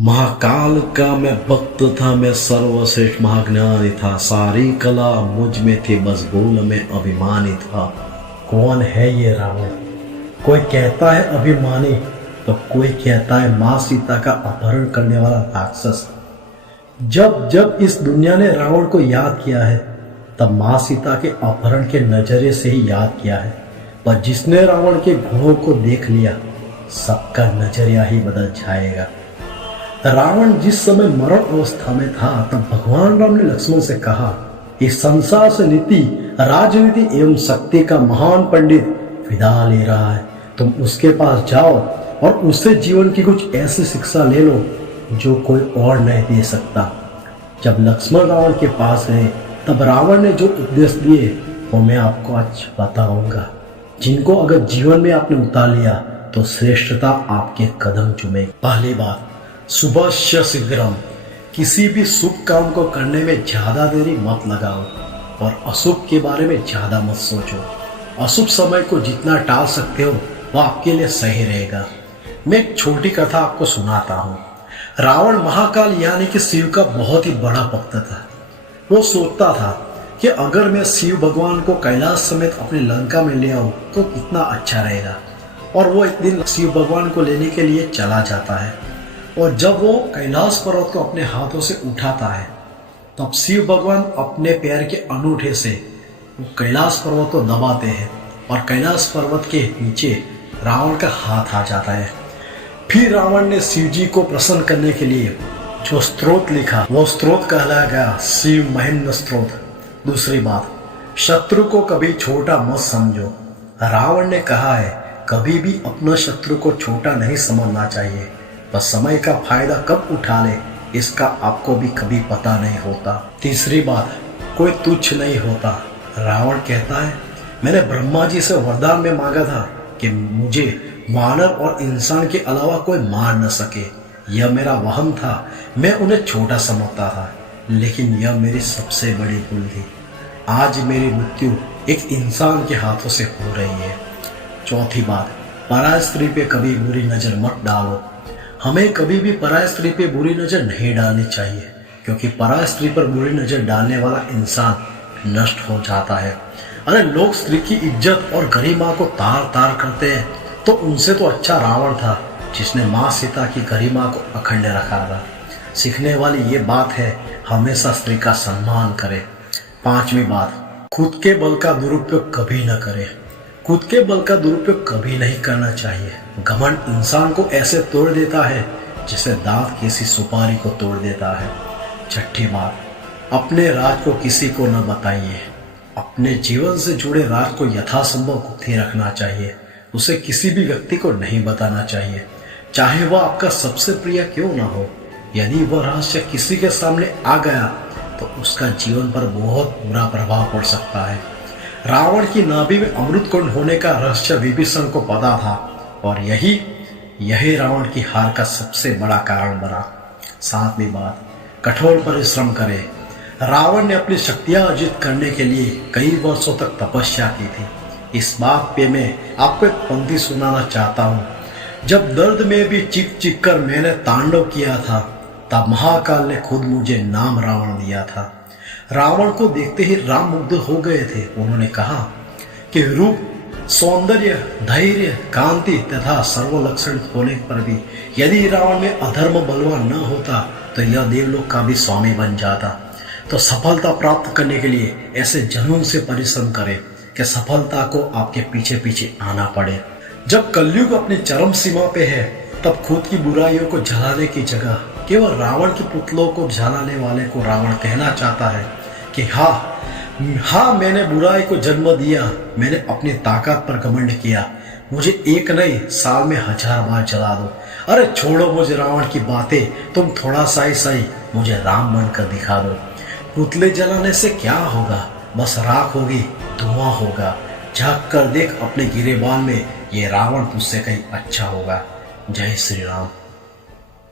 महाकाल का मैं भक्त था, मैं सर्वश्रेष्ठ महाज्ञानी था, सारी कला मुझ में थी, बस बोल में अभिमानी था। कौन है ये रावण? कोई कहता है अभिमानी तो कोई कहता है माँ सीता का अपहरण करने वाला राक्षस। जब जब इस दुनिया ने रावण को याद किया है तब माँ सीता के अपहरण के नजरिए से ही याद किया है। पर जिसने रावण के गुणों को देख लिया सबका नजरिया ही बदल जाएगा। रावण जिस समय मरण अवस्था में था तब भगवान राम ने लक्ष्मण से कहा, इस संसार से नीति, राजनीति एवं शक्ति का महान पंडित विदा ले रहा है। तुम उसके पास जाओ और उससे जीवन की कुछ ऐसी शिक्षा ले लो जो कोई और नहीं दे सकता। जब लक्ष्मण रावण के पास गए तब रावण ने जो उपदेश दिए वो मैं आपको आज बताऊंगा, जिनको अगर जीवन में आपने उतार लिया तो श्रेष्ठता आपके कदम चूमे। पहली बात, शुभस्य शीघ्रम, किसी भी शुभ काम को करने में ज्यादा देरी मत लगाओ और अशुभ के बारे में ज्यादा मत सोचो। अशुभ समय को जितना टाल सकते हो वो आपके लिए सही रहेगा। मैं एक छोटी कथा आपको सुनाता हूँ। रावण महाकाल यानी कि शिव का बहुत ही बड़ा भक्त था। वो सोचता था कि अगर मैं शिव भगवान को कैलाश समेत अपनी लंका में ले आऊं तो कितना अच्छा रहेगा। और वो एक दिन शिव भगवान को लेने के लिए चला जाता है और जब वो कैलाश पर्वत को अपने हाथों से उठाता है तब शिव भगवान अपने पैर के अंगूठे से कैलाश पर्वत को दबाते हैं और कैलाश पर्वत के नीचे रावण का हाथ आ जाता है। फिर रावण ने शिव जी को प्रसन्न करने के लिए जो स्त्रोत लिखा वो स्त्रोत कहलाया गया शिव महेंद्र स्त्रोत। दूसरी बात, शत्रु को कभी छोटा मत समझो। रावण ने कहा है कभी भी अपना शत्रु को छोटा नहीं समझना चाहिए, बस समय का फायदा कब उठा ले इसका आपको भी कभी पता नहीं होता। तीसरी बात, कोई तुच्छ नहीं होता। रावण कहता है मैंने ब्रह्मा जी से वरदान में मांगा था कि मुझे मानव और इंसान के अलावा कोई मार न सके। यह मेरा वहम था, मैं उन्हें छोटा समझता था, लेकिन यह मेरी सबसे बड़ी भूल थी। आज मेरी मृत्यु एक इंसान के हाथों से हो रही है। चौथी बात, पराय स्त्री पे कभी बुरी नजर मत डालो। हमें कभी भी पराय स्त्री पे बुरी नजर नहीं डालनी चाहिए, क्योंकि पराय स्त्री पर बुरी नजर डालने वाला इंसान नष्ट हो जाता है। अरे लोग स्त्री की इज्जत और गरिमा को तार तार करते हैं तो उनसे तो अच्छा रावण था जिसने माँ सीता की गरिमा को अखंड रखा था। सीखने वाली ये बात है हमेशा स्त्री का सम्मान करें। पांचवी बात, खुद के बल का दुरुपयोग कभी न करें। खुद के बल का दुरुपयोग कभी नहीं करना चाहिए। घमंड इंसान को ऐसे तोड़ देता है जैसे दांत किसी सुपारी को तोड़ देता है। छठी बात, अपने राज को किसी को न बताइए। अपने जीवन से जुड़े राज को यथासंभव गुप्त ही रखना चाहिए। उसे किसी भी व्यक्ति को नहीं बताना चाहिए, चाहे वह आपका सबसे प्रिय क्यों ना हो। यदि वह रहस्य किसी के सामने आ गया तो उसका जीवन पर बहुत बुरा प्रभाव पड़ सकता है। रावण की नाभि में अमृत कुंड होने का रहस्य विभीषण को पता था और यही रावण की हार का सबसे बड़ा कारण बना। सातवीं बात, कठोर परिश्रम करें। रावण ने अपनी शक्तियां अर्जित करने के लिए कई वर्षों तक तपस्या की थी। इस बात पे मैं आपको एक पंक्ति सुनाना चाहता हूँ। जब दर्द में भी चीख चीख कर मैंने तांडव किया था तब महाकाल ने खुद मुझे नाम रावण दिया था। रावण को देखते ही राम मुग्ध हो गए थे। उन्होंने कहा कि रूप, सौंदर्य, धैर्य, कांति तथा सर्व लक्षण होने पर भी यदि रावण में अधर्म बलवान न होता तो यह देवलोक का भी स्वामी बन जाता। तो सफलता प्राप्त करने के लिए ऐसे जुनून से परिश्रम करें कि सफलता को आपके पीछे पीछे आना पड़े। जब कलयुग अपनी चरम सीमा पे है तब खुद की बुराइयों को जलाने की जगह केवल रावण के पुतलों को जलाने वाले को रावण कहना चाहता है कि हाँ मैंने बुराई को जन्म दिया, मैंने अपनी ताकत पर घमंड किया, मुझे एक नहीं साल में 1000 बार जला दो। अरे छोड़ो मुझे रावण की बातें, तुम थोड़ा सा ही सही मुझे राम बनकर दिखा दो। पुतले जलाने से क्या होगा, बस राख होगी, धुआं होगा। झांक कर देख अपने गिरेबान में, ये रावण तुझसे कहीं अच्छा होगा। जय श्री राम।